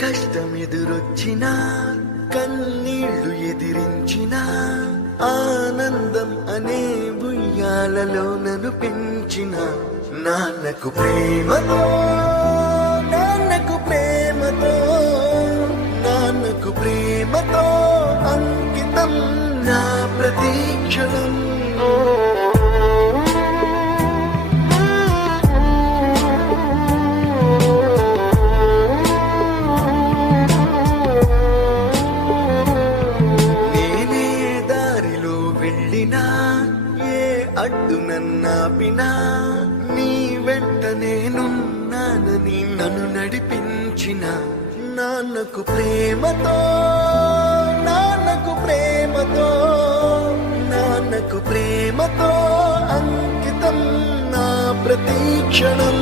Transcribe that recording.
కష్టమెదురొచ్చినా కన్నీళ్లు ఎదిరించినా ఆనందం అనే ఉయ్యాలలో నన్ను పెంచిన నాన్నకు ప్రేమతో నాన్నకు ప్రేమతో నాన్నకు ప్రేమతో అంకితం నా ప్రతీక్షణం. ఏ అడ్డు నన్నాపినా నీ వెంట నేనున్నానని నన్ను నడిపించిన నాన్నకు ప్రేమతో నాన్నకు ప్రేమతో నాన్నకు ప్రేమతో అంకితం నా ప్రతీక్షణం.